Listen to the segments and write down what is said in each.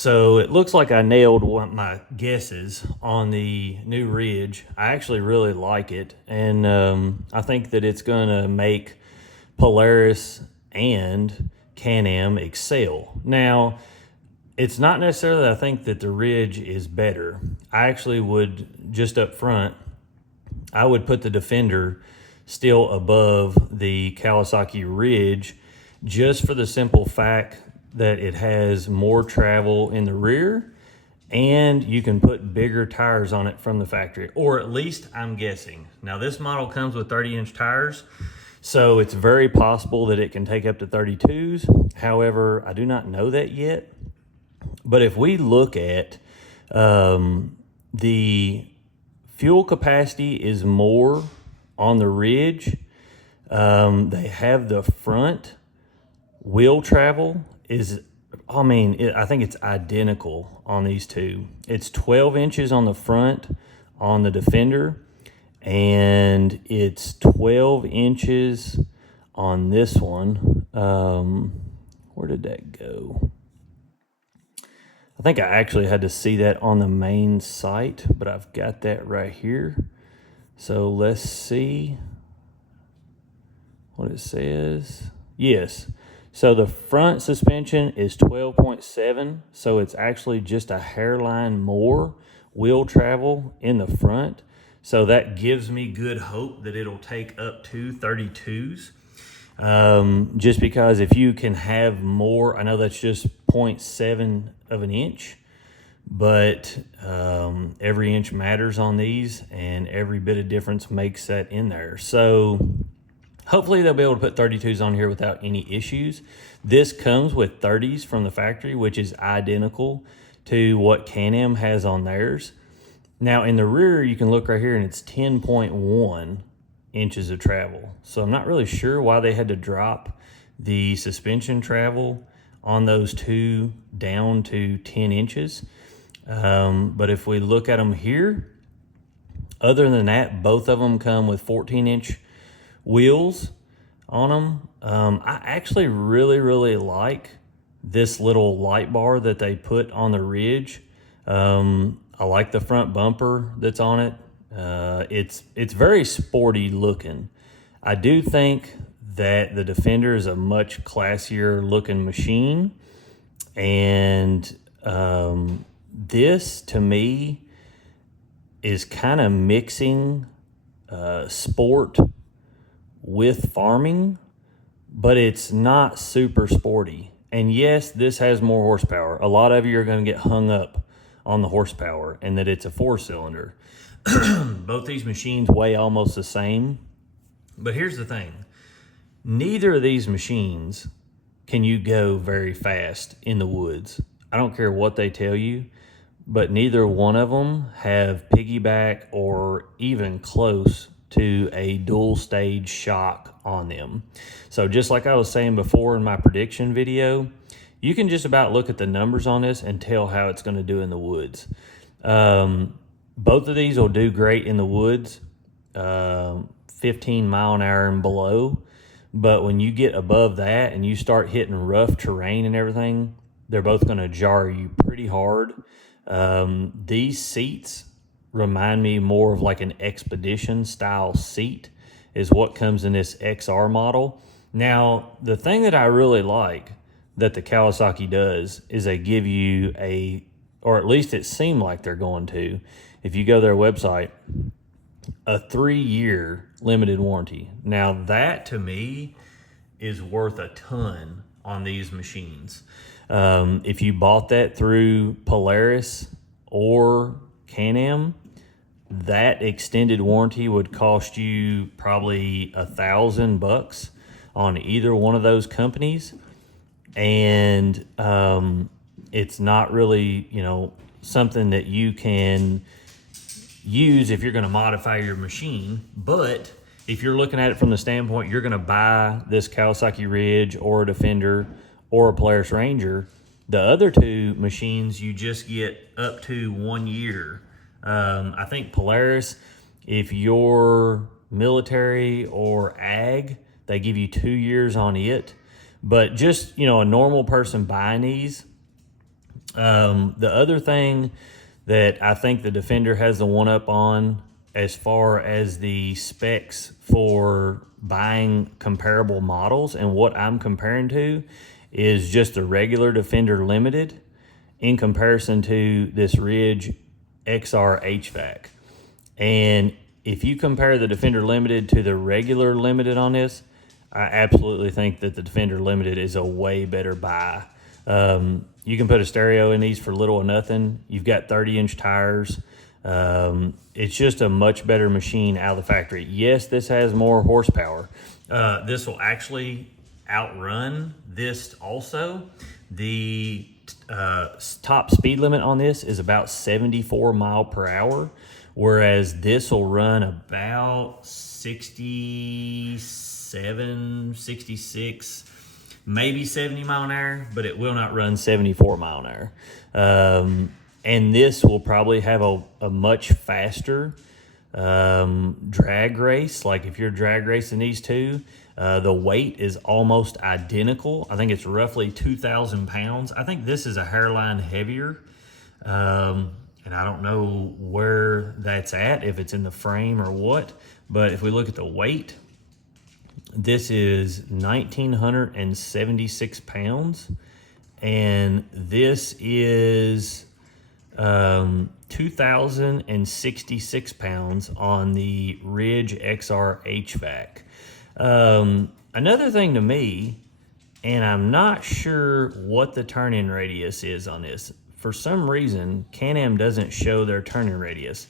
So it looks like I nailed one my guesses on the new Ridge. I actually really like it, and I think that it's going to make Polaris and Can-Am excel. Now, it's not necessarily that I think that the Ridge is better. I actually would, just up front, I would put the Defender still above the Kawasaki Ridge, just for the simple fact that it has more travel in the rear and you can put bigger tires on it from the factory, or at least I'm guessing. Now this model comes with 30-inch tires, so it's very possible that it can take up to 32s. However, I do not know that yet. But if we look at the fuel capacity is more on the Ridge. They have the front wheel travel is, I think it's identical on these two. It's 12 inches on the front on the Defender, and it's 12 inches on this one. Where did that go? I think I actually had to see that on the main site, but I've got that right here. So let's see what it says. Yes. So the front suspension is 12.7, so it's actually just a hairline more wheel travel in the front. So that gives me good hope that it'll take up to 32s. Just because if you can have more, I know that's just 0.7 of an inch, but every inch matters on these, and every bit of difference makes that in there. So hopefully they'll be able to put 32s on here without any issues. This comes with 30s from the factory, which is identical to what Can-Am has on theirs. Now in the rear, you can look right here and it's 10.1 inches of travel. So I'm not really sure why they had to drop the suspension travel on those two down to 10 inches. But if we look at them here, other than that, both of them come with 14-inch wheels on them. I actually really like this little light bar that they put on the Ridge. I like the front bumper that's on it. It's very sporty looking. I do think that the Defender is a much classier looking machine, and this to me is kind of mixing sport with farming, but it's not super sporty. And yes, this has more horsepower. A lot of you are going to get hung up on the horsepower and that it's a 4-cylinder. Both these machines weigh almost the same. But here's the thing. Neither of these machines can you go very fast in the woods. I don't care what they tell you, but neither one of them have piggyback or even close to a dual stage shock on them. So just like I was saying before in my prediction video, you can just about look at the numbers on this and tell how it's going to do in the woods. Both of these will do great in the woods, 15 mile an hour and below. But when you get above that and you start hitting rough terrain and everything, they're both going to jar you pretty hard. These seats remind me more of like an expedition style seat is what comes in this XR model. Now, the thing that I really like that the Kawasaki does is they give you or at least it seemed like they're going to, if you go to their website, a 3-year limited warranty. Now that to me is worth a ton on these machines. If you bought that through Polaris or Can-Am, that extended warranty would cost you probably $1,000 on either one of those companies. And it's not really, something that you can use if you're going to modify your machine. But if you're looking at it from the standpoint you're going to buy this Kawasaki Ridge or a Defender or a Polaris Ranger, the other two machines you just get up to 1 year. I think Polaris, if you're military or ag, they give you 2 years on it. But just, a normal person buying these, The other thing that I think the Defender has the one up on as far as the specs for buying comparable models, and what I'm comparing to is just the regular Defender Limited in comparison to this Ridge XR HVAC. And if you compare the Defender Limited to the regular Limited on this, I absolutely think that the Defender Limited is a way better buy. You can put a stereo in these for little or nothing. You've got 30-inch tires. It's just a much better machine out of the factory. Yes, this has more horsepower. This will actually outrun this also. The top speed limit on this is about 74 mile per hour, whereas this will run about 67, 66, maybe 70 mile an hour, but it will not run 74 mile an hour. And this will probably have a much faster drag race. Like if you're drag racing these two, the weight is almost identical. I think it's roughly 2,000 pounds. I think this is a hairline heavier. And I don't know where that's at, if it's in the frame or what. But if we look at the weight, this is 1,976 pounds. And this is 2,066 pounds on the Ridge XR HVAC. Another thing to me, and I'm not sure what the turning radius is on this. For some reason, Can-Am doesn't show their turning radius.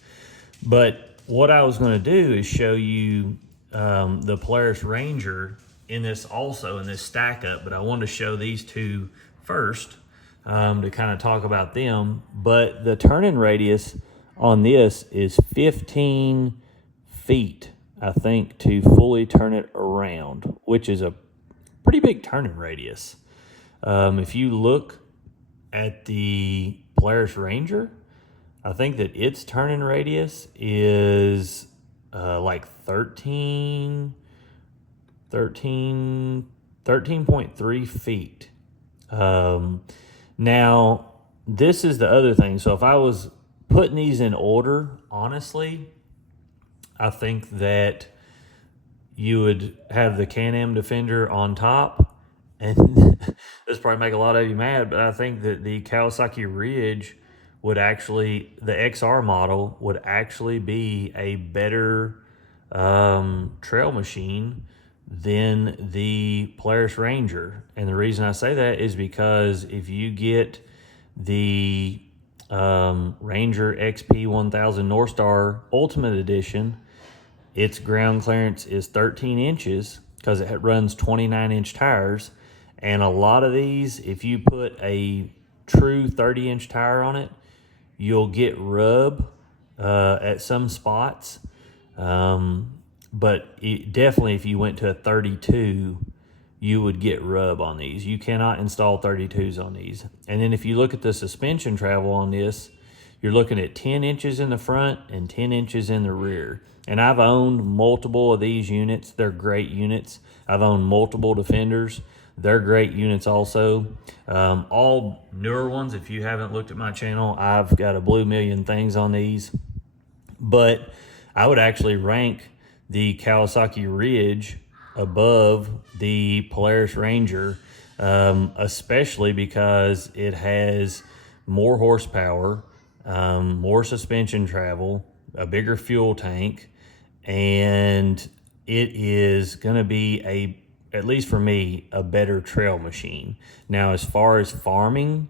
But what I was going to do is show you the Polaris Ranger in this also, in this stack up. But I wanted to show these two first to kind of talk about them. But the turning radius on this is 15 feet, I think, to fully turn it around, which is a pretty big turning radius. If you look at the Polaris Ranger, I think that its turning radius is like 13.3 feet. Now, this is the other thing. So if I was putting these in order, honestly, I think that you would have the Can-Am Defender on top. And this probably make a lot of you mad, but I think that the Kawasaki Ridge would actually, the XR model would actually be a better trail machine than the Polaris Ranger. And the reason I say that is because if you get the Ranger XP 1000 North Star Ultimate Edition, its ground clearance is 13 inches because it runs 29-inch tires. And a lot of these, if you put a true 30-inch tire on it, you'll get rub at some spots. But definitely if you went to a 32, you would get rub on these. You cannot install 32s on these. And then if you look at the suspension travel on this, you're looking at 10 inches in the front and 10 inches in the rear. And I've owned multiple of these units. They're great units. I've owned multiple Defenders. They're great units also. All newer ones, if you haven't looked at my channel, I've got a blue million things on these. But I would actually rank the Kawasaki Ridge above the Polaris Ranger, especially because it has more horsepower, more suspension travel, a bigger fuel tank, and it is going to be at least for me, a better trail machine. Now, as far as farming,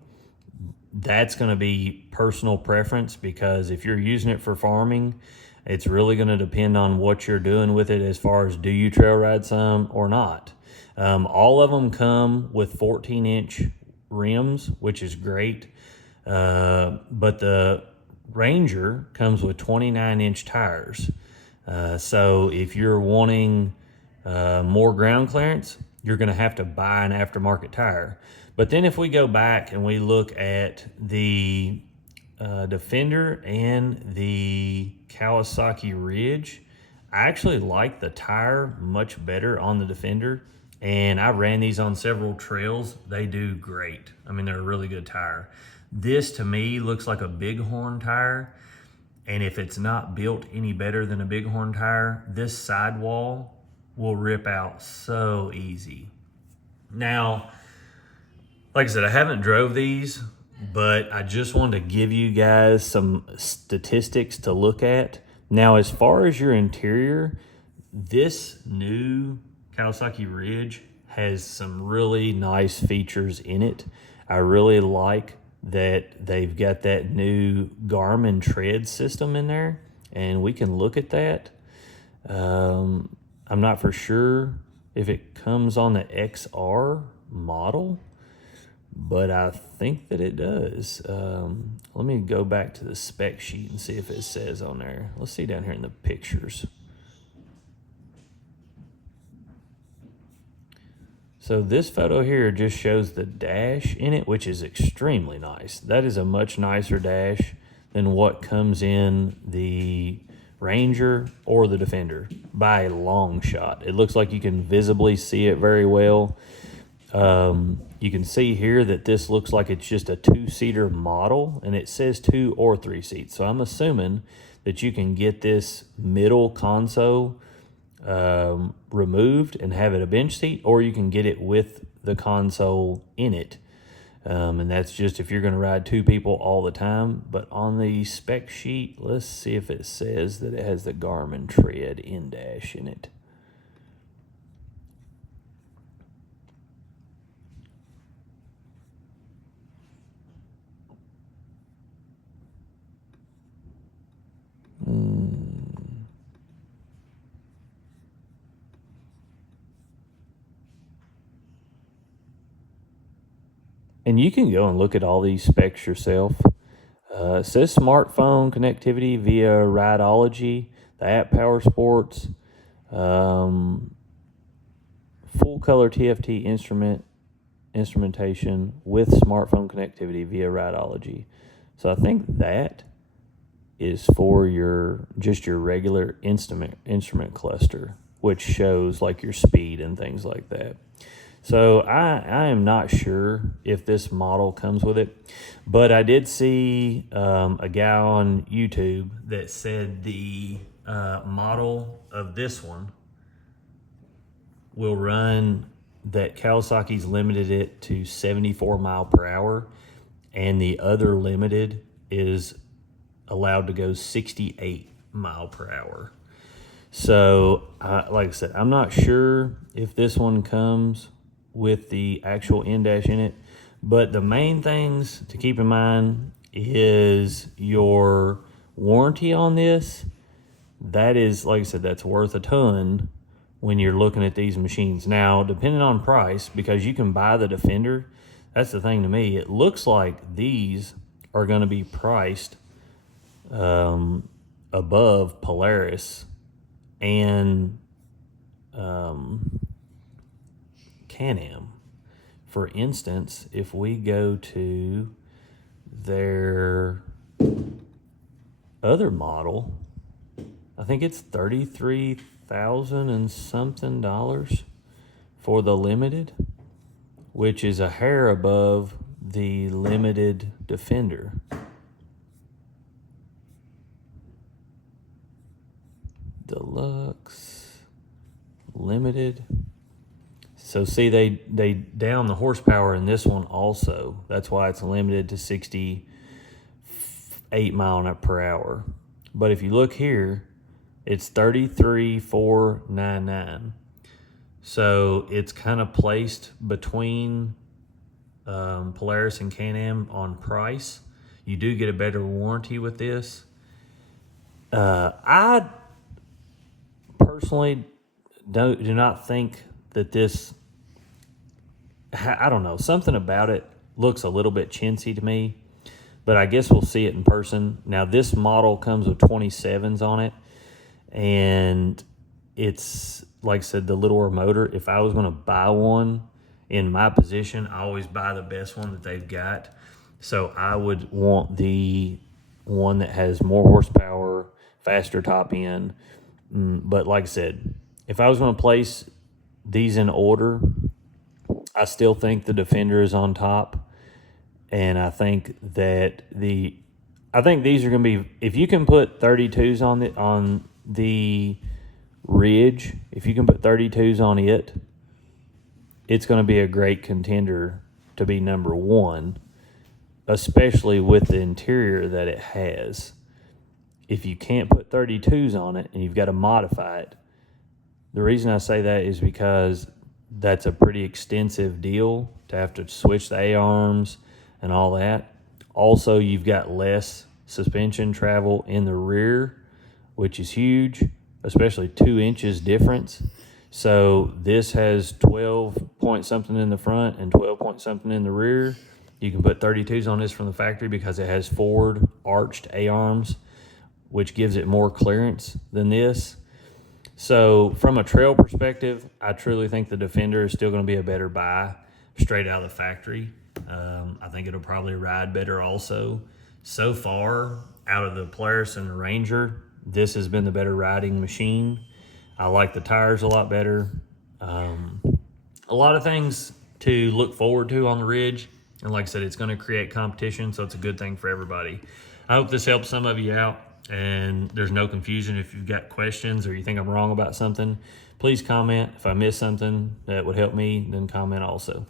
that's going to be personal preference, because if you're using it for farming, it's really going to depend on what you're doing with it as far as do you trail ride some or not. All of them come with 14-inch rims, which is great. But the Ranger comes with 29-inch tires. So if you're wanting more ground clearance, you're going to have to buy an aftermarket tire. But then if we go back and we look at the Defender and the Kawasaki Ridge, I actually like the tire much better on the Defender. and I ran these on several trails. They do great. I mean, they're a really good tire. This to me looks like a Bighorn tire, and if it's not built any better than a Bighorn tire, this sidewall will rip out so easy. Now, like I said, I haven't drove these, but I just wanted to give you guys some statistics to look at. Now, as far as your interior, this new Kawasaki Ridge has some really nice features in it. I really like that they've got that new Garmin tread system in there, and we can look at that. I'm not for sure if it comes on the XR model, but I think that it does. Let me go back to the spec sheet and see if it says on there. Let's see down here in the pictures. So this photo here just shows the dash in it, which is extremely nice. That is a much nicer dash than what comes in the Ranger or the Defender by a long shot. It looks like you can visibly see it very well. You can see here that this looks like it's just a two-seater model, and it says 2 or 3 seats. So I'm assuming that you can get this middle console removed and have it a bench seat, or you can get it with the console in it. And that's just if you're going to ride 2 people all the time. But on the spec sheet, let's see if it says that it has the Garmin tread in-dash in it. And you can go and look at all these specs yourself. It says smartphone connectivity via Rideology, the app Power Sports, full color TFT instrumentation with smartphone connectivity via Rideology. So I think that is for your regular instrument cluster, which shows like your speed and things like that. So I am not sure if this model comes with it, but I did see a guy on YouTube that said the model of this one will run, that Kawasaki's limited it to 74 mile per hour, and the other limited is allowed to go 68 mile per hour. So like I said, I'm not sure if this one comes with the actual in-dash in it, but the main things to keep in mind is your warranty on this. That is, like I said, that's worth a ton when you're looking at these machines. Now, depending on price, because you can buy the Defender, that's the thing to me. It looks like these are going to be priced above Polaris and Can-Am. For instance, if we go to their other model, I think it's $33,000 and something for the Limited, which is a hair above the Limited Defender. Deluxe, Limited. So see, they down the horsepower in this one also. That's why it's limited to 68 mile per hour. But if you look here, it's 33,499. So it's kind of placed between Polaris and Can-Am on price. You do get a better warranty with this. I personally do not think that this, I don't know, something about it looks a little bit chintzy to me, but I guess we'll see it in person. Now, this model comes with 27s on it, and it's, like I said, the littler motor. If I was going to buy one in my position, I always buy the best one that they've got. So I would want the one that has more horsepower, faster top end. But like I said, if I was going to place these in order, I still think the Defender is on top. And I think that I think these are going to be, if you can put 32s on the Ridge, if you can put 32s on it, it's going to be a great contender to be number one, especially with the interior that it has. If you can't put 32s on it and you've got to modify it, the reason I say that is because that's a pretty extensive deal to have to switch the A-arms and all that. Also, you've got less suspension travel in the rear, which is huge, especially 2 inches difference. So this has 12 point something in the front and 12 point something in the rear. You can put 32s on this from the factory because it has forward arched A-arms, which gives it more clearance than this. So from a trail perspective, I truly think the Defender is still going to be a better buy straight out of the factory. I think it'll probably ride better also. So far, out of the Polaris and the Ranger, this has been the better riding machine. I like the tires a lot better. A lot of things to look forward to on the Ridge. And like I said, it's going to create competition, so it's a good thing for everybody. I hope this helps some of you out and there's no confusion. If you've got questions or you think I'm wrong about something, please comment. If I missed something that would help me, then comment also.